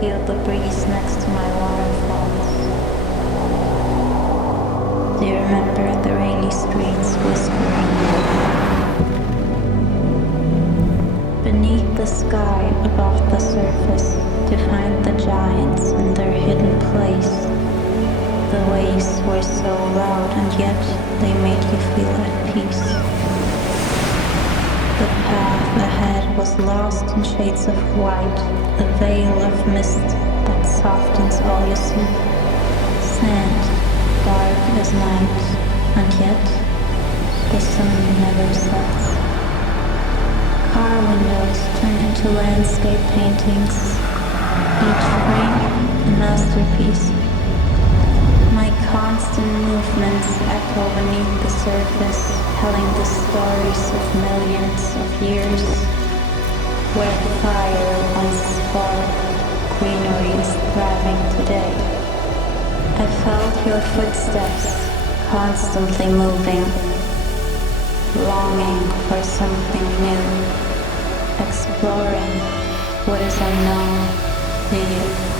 feel the breeze next to my waterfalls. Do you remember the rainy streets whispering? Beneath the sky, above the surface, to find the giants in their hidden place. The waves were so loud and yet they made you feel at peace. The path ahead was lost in shades of white, a veil of mist that softens all you see. Sand, dark as night, and yet the sun never sets. Car windows turn into landscape paintings, each frame a masterpiece. My constant movements echo beneath the surface, telling the stories of millions of years. Where fire once sparked, greenery is thriving today. I felt your footsteps constantly moving, longing for something new, exploring what is unknown to you.